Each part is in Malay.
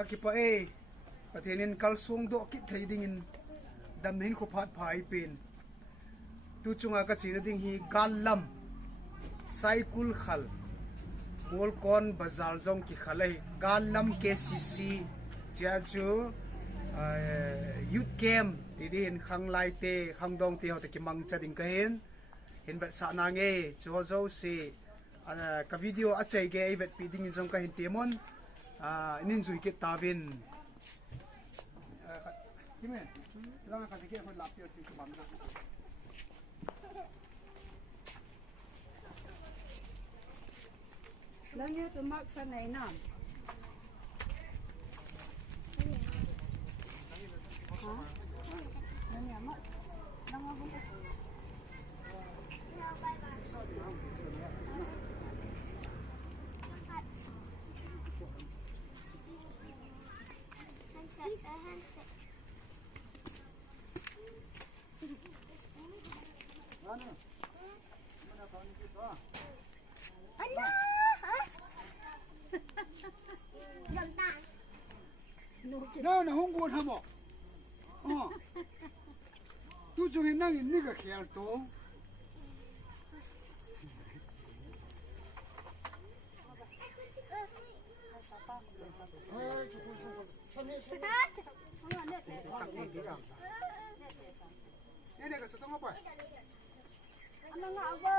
kakipa pathenin kalsung do ki theiding in damhin ko phat phai pin tu chunga ka china ding hi galam cycle khal molkon bazar jong ki khalai galam KCC chiaju youth camp tidin khanglai te khangdong te hote ki mang chading ka hin vet sa nange chozo si ka video achai ge vet piding in jong ka hin temon inin zui ke tavin kimen lang ka sige ko lapyo ti ko bangga lang ya to mak sa nai nam ha lang ya mak lang aku no na hong guan hamo tu chung hin nang ni ka khel to Nene ka sotong apa? Ano nga abo?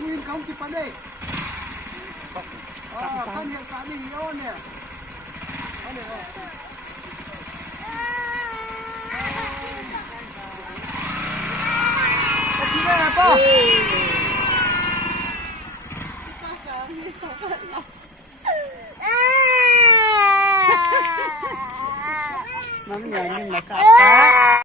Tuin kaum ki pandai. Kan yang sani hion ya. Ada. Kira apa? Mami yang nak apa?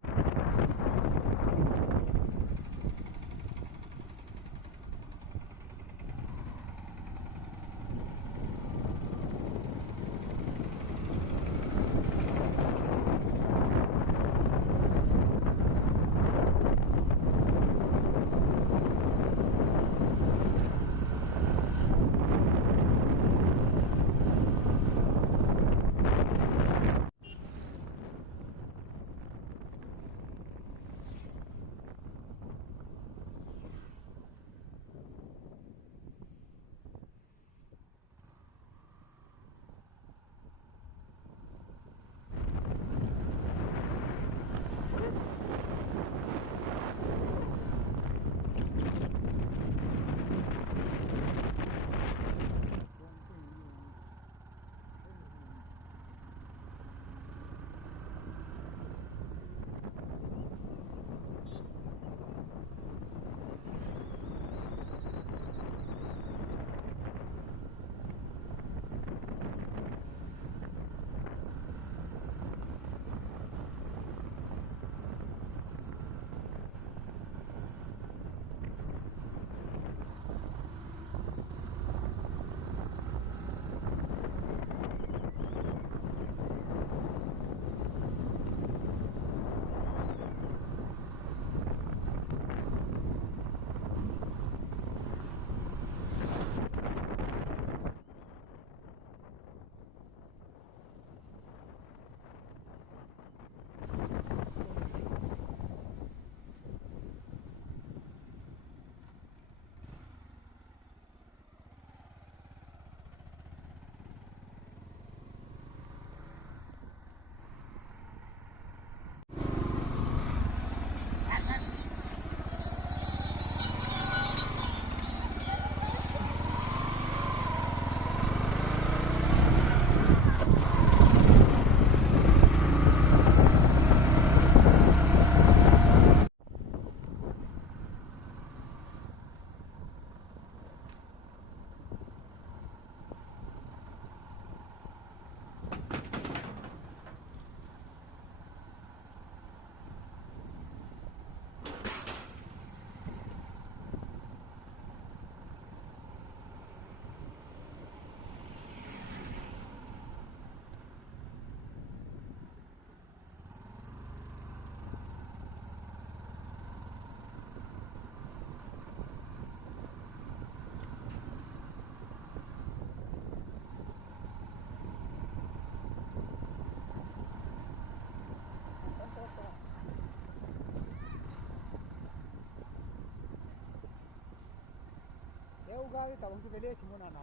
ugawi tabang si bele timuna na.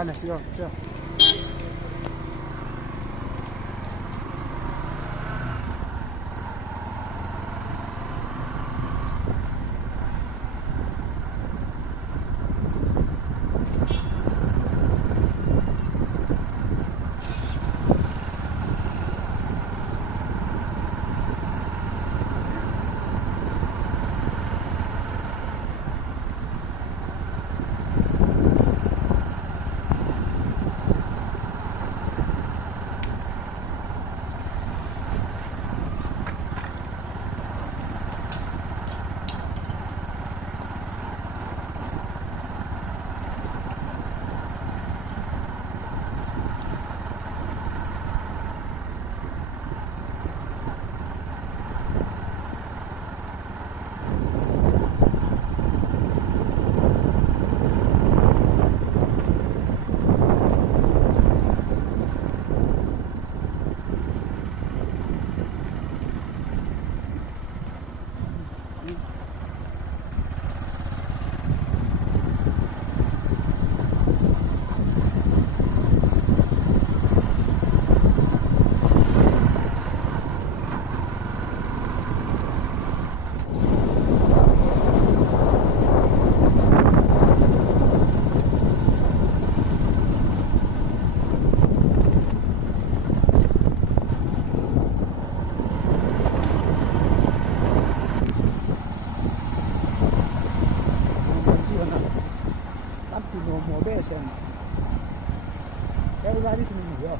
Ana siyo, siyo. xem cái ra đi thì mình hiểu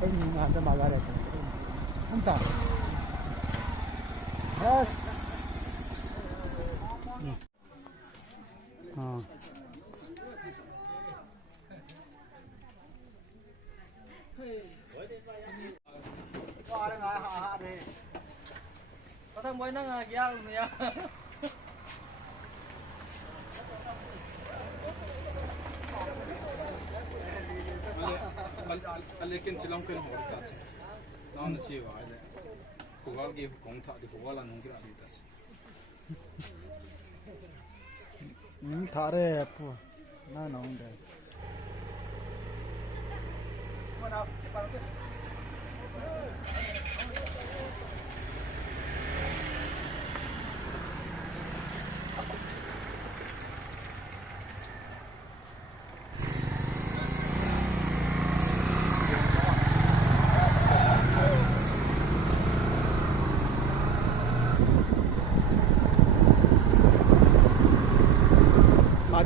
cái nhìn là cho bà ra đây không ta yes có thằng mới nó kia nha लेकिन चिलम के होता है ना नची वाले कुगाल के कौन था देखो वाला नंगे आदमी था थारे ना ना उनके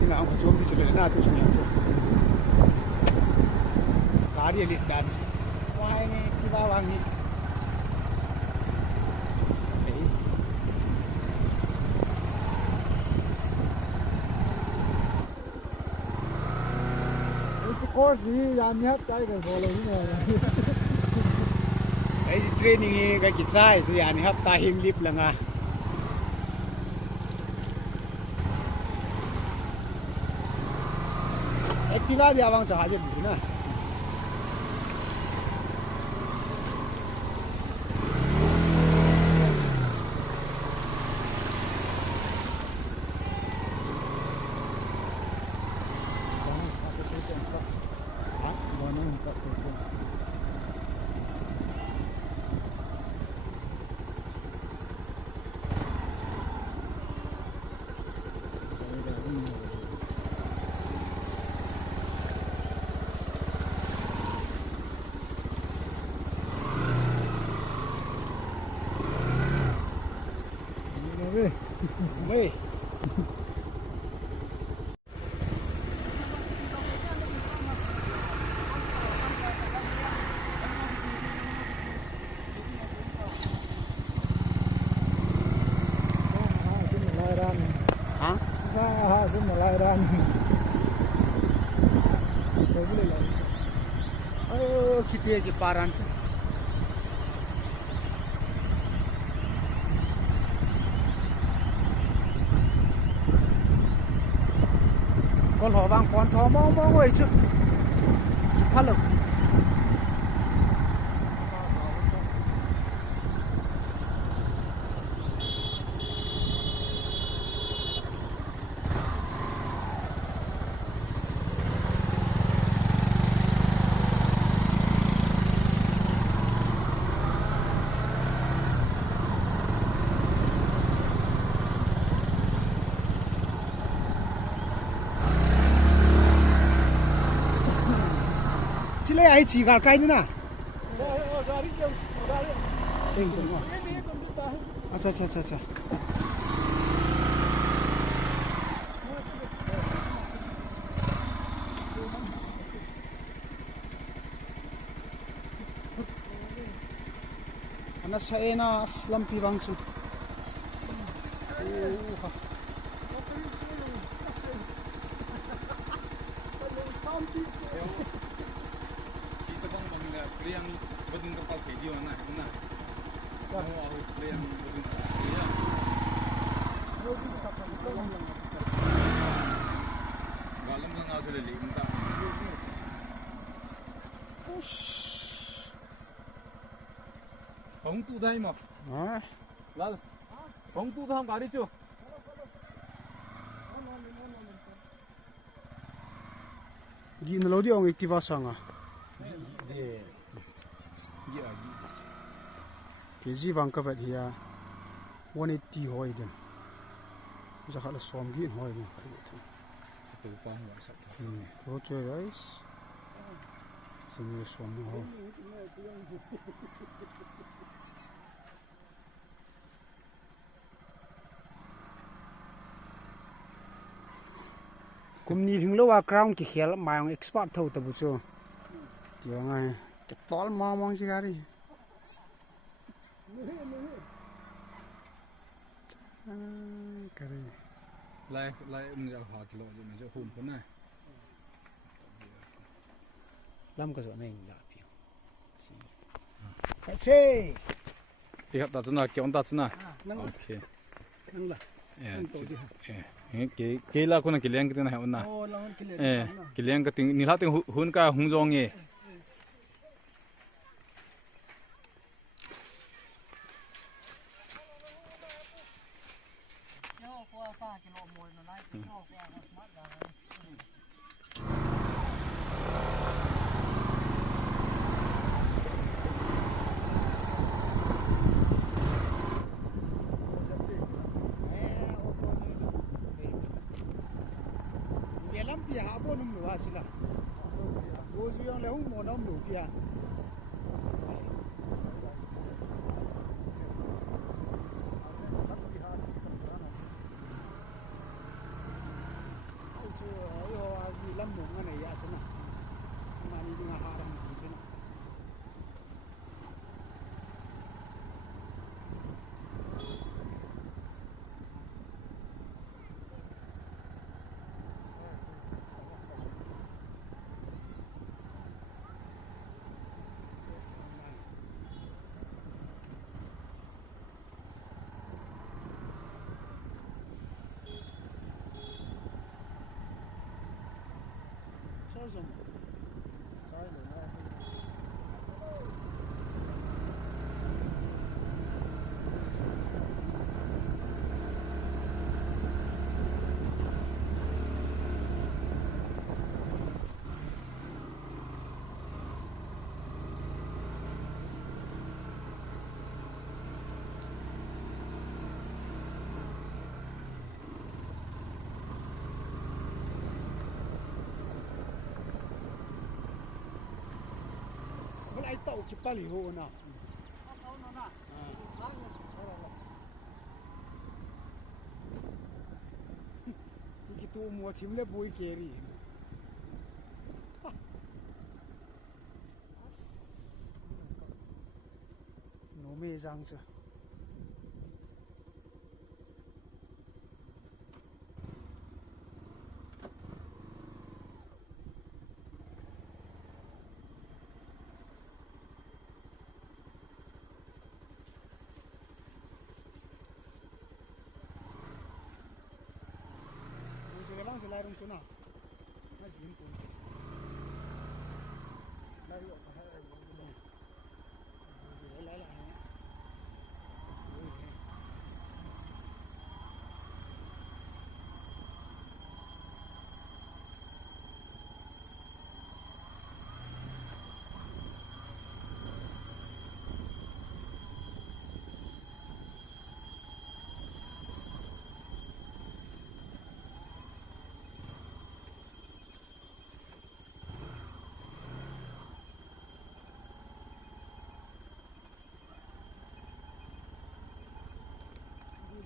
में हम जो भी चले ना तो सुनिए गाड़ी लिख डाल वहाँ ने किबा वांगी इस कोर्स ही यानी हट जाए कर बोले ही नहीं ऐसी ट्रेनिंग ही का किस्सा है तो यानी हट ताहिम लिप लंगा Activa dia abang cahaya di sini. Weh. Semelaran. Oh, kita je paran. Con hổ vàng con thó mong mong ngồi chứ. Phát lực. Chỉ lấy ai chỉ gà cái nữa nè. Acha acha acha acha. Anak saya na lampi bangsu. Kita bang bangga yang bedung kapal video mana mana. Mau aku yang bedung kapal. Galam lang ako sila limta. Bóng tu đây mà. À, Lal. Bóng tu tham gaड़ी चो. gin lo di ong activa sanga. Kezi vang ka vet hiya 180 hoi den. Zakha la som gin hoi den. Tu pang wa sat. Ro choi guys. Sini som ho. Kumni hinglo wa crown ki khel mayong expert thau tabu chu. Tiwa ngai tol ma mong si gari. Kare. Lai mìnhจะหากิโลจะมันจะหุ่นคนน่ะ Lam ka zo neng la pi. Phải xe. พี่ครับตัดซะหน่อยเกี่ยวตัดซะหน่อย Nang โอเค nang la. เอ๊ะเอ๊ะเกี่ยวละคนน่ะเกี่ยวกันนะฮะอุ่นน่ะ Oh lang kile. เอ๊ะเกี่ยวกันตินี่ละติหุ่นกะหุ่นจงเอ Yo qua xa kilo mồi nó lại yo qua nó mất rồi. Dia lam pi ha bo num wa sila. Bo su yang le hu mo nam lu pi. Lam mo nga ya sana. Mani nga harang sana. Ai tàu chụp pali ho na. Iki tu mua chim le bui keri. No me jang cha. Lang sila rin na. ยิงปูนได้เยอะสักเท่าไหร่ไม่รู้หลายๆเนี่ย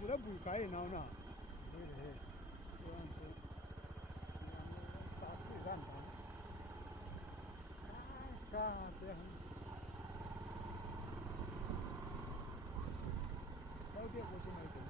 Sudah buka ini nauna. Ini. Tuan tu. Tak sih kan kan. Kan tu. Kalau dia kucing itu.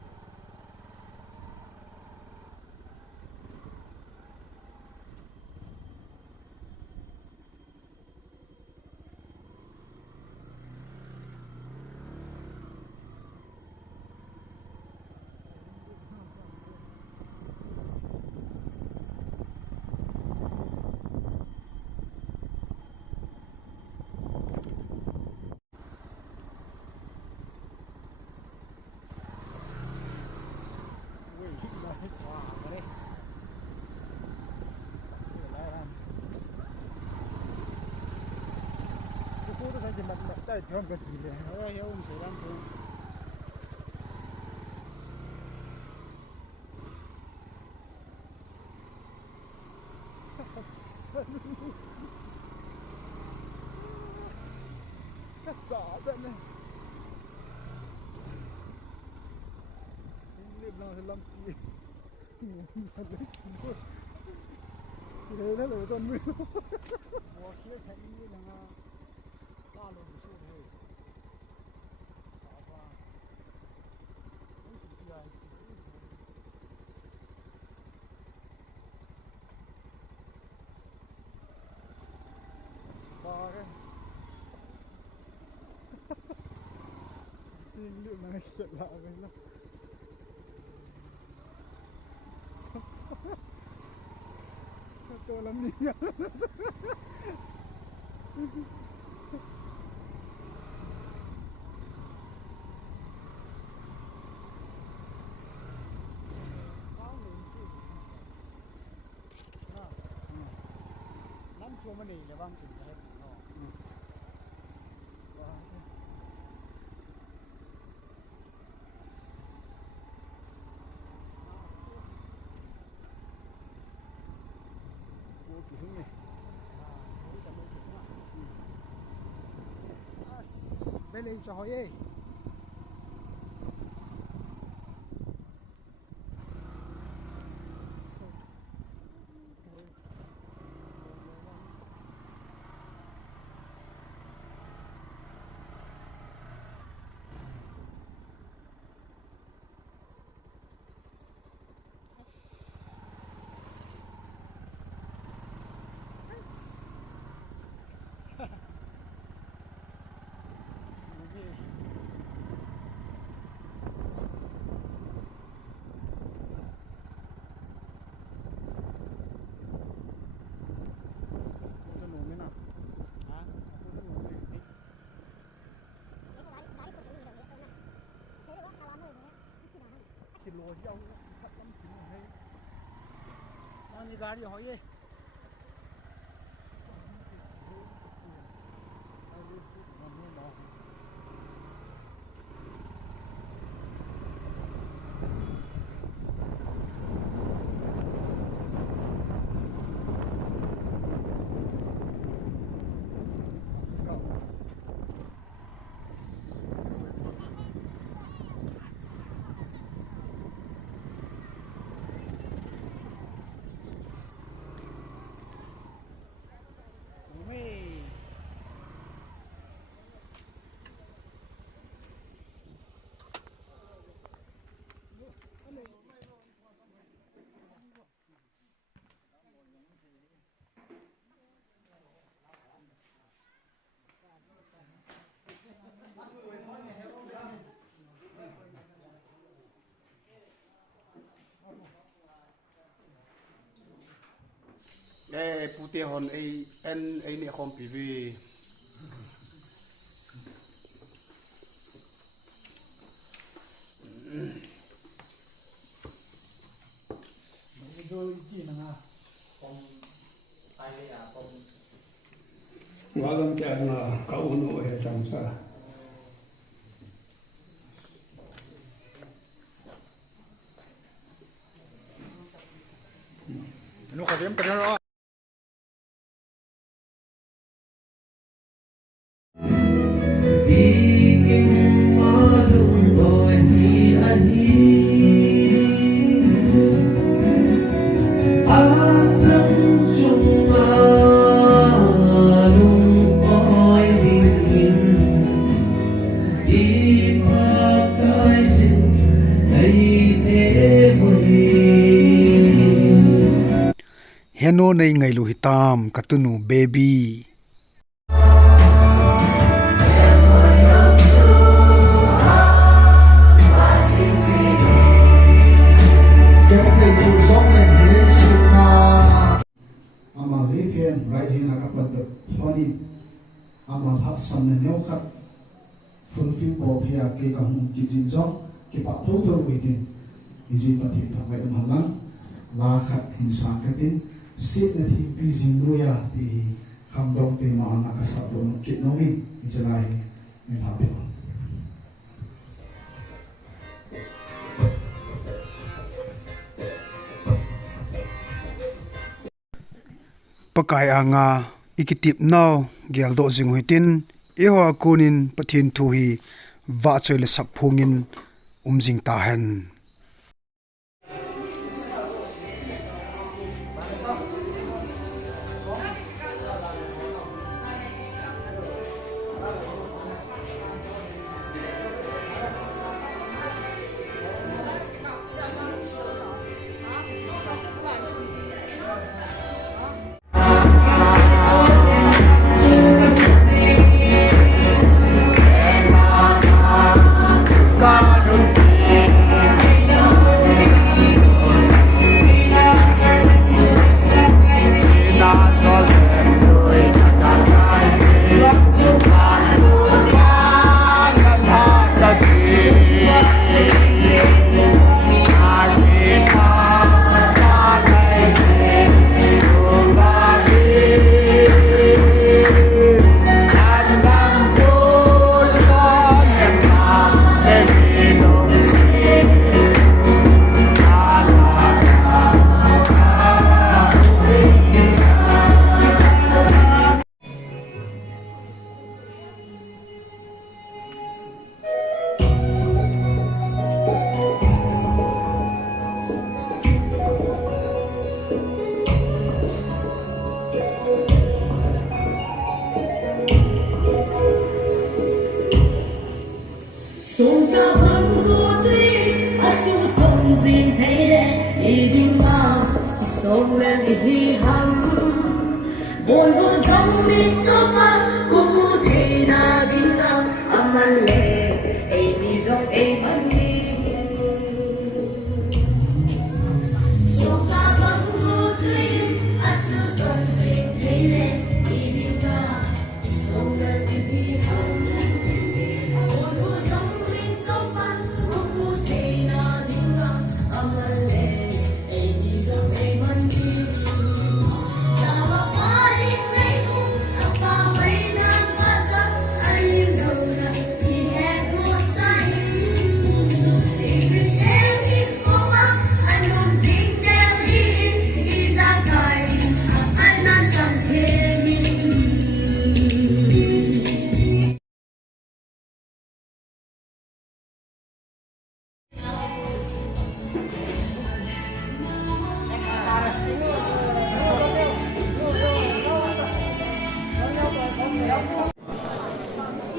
Cái mặt mặt tay thơm cái gì này, ơi ông sẽ làm sao? Cái chó đấy này, liệp nào thì làm gì? Thật đấy, thế là con mưa. Mùa kia thấy như là ba lô một số thôi. Đó qua. Mấy cái dài. Ba cái. Xin lượng này chạy lại cái lắm. Tôi làm gì nhá. Nắm chua mà đi là băng chỉnh hết nó. Bên này cho hỏi ấy. Lùa dâu thấp lắm chỉ là hay bao nhiêu gà đi hỏi gì tia hon ai ne khom pi vi Walang kaya na kauno trong sa. Ano ka din? Pero heno nei ngai lu hitam katunu baby Ama lefian right hin akapat honi ama phat sam ne neu khat fulfill bo phia ke ka hum ki jin jong ki pa tho tho witin iji pa thi tha vai am halang la khat hin sa ka tin sit na thi pi jin luya ti kham dong te ma na ka sa do no ki no mi ijlai ne tha pe pakai anga ikitip now gyal do jing huitin ewa kunin pathin thu hi wa choile sap phungin umjing ta hen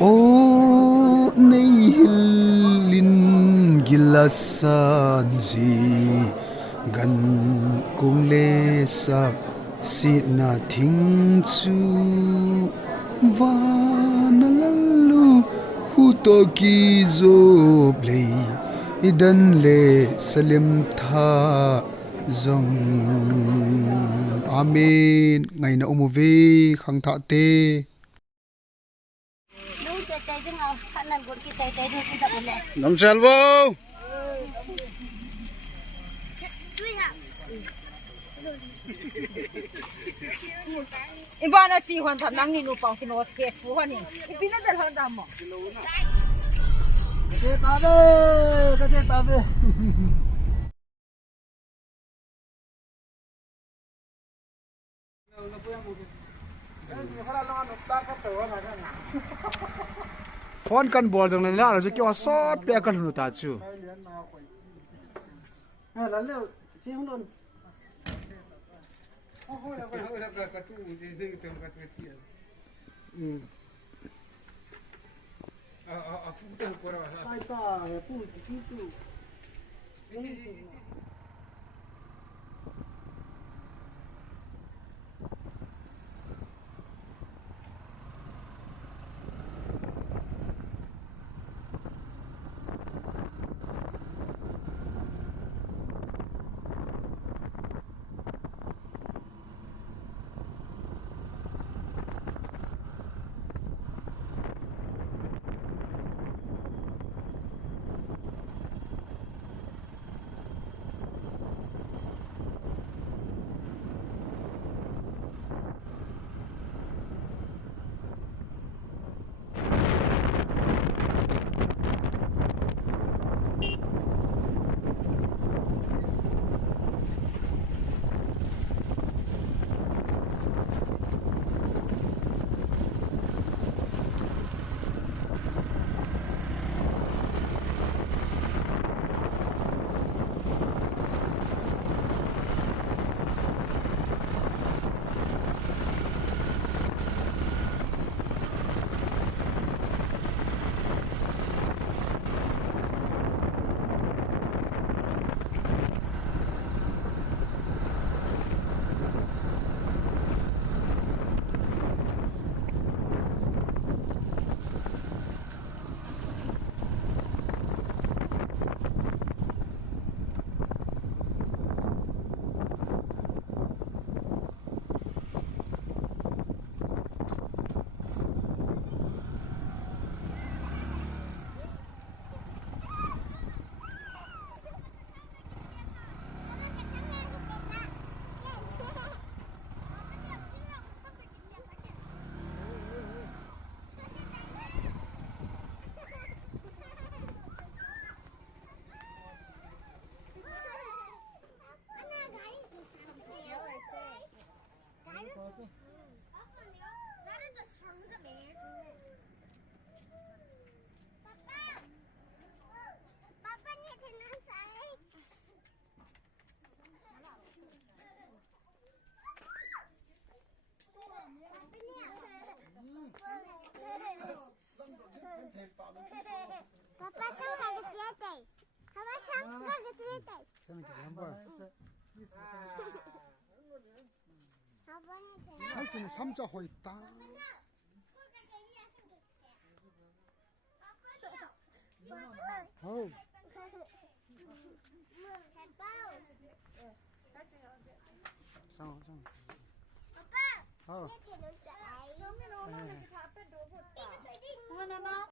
O nei hilin gilasan ji gan kung le sa si na thing chu va na lalu khu to ki zo play idan le salim tha zong amen ngai na umuve khang tha te Nung tay ding ah, kanan gud kita tay ding kita ule. nam salvo Iba na chi hwan tham nang ni nu pang kino ke fu hwan ni. Ipina dal han dam mo. ka te ta ve phone kan bol jang la la ju kyo sot pe kan nu ta chu la le chi hong don 사실은 삼자 호 있다. 어. 상어. 아빠. 어.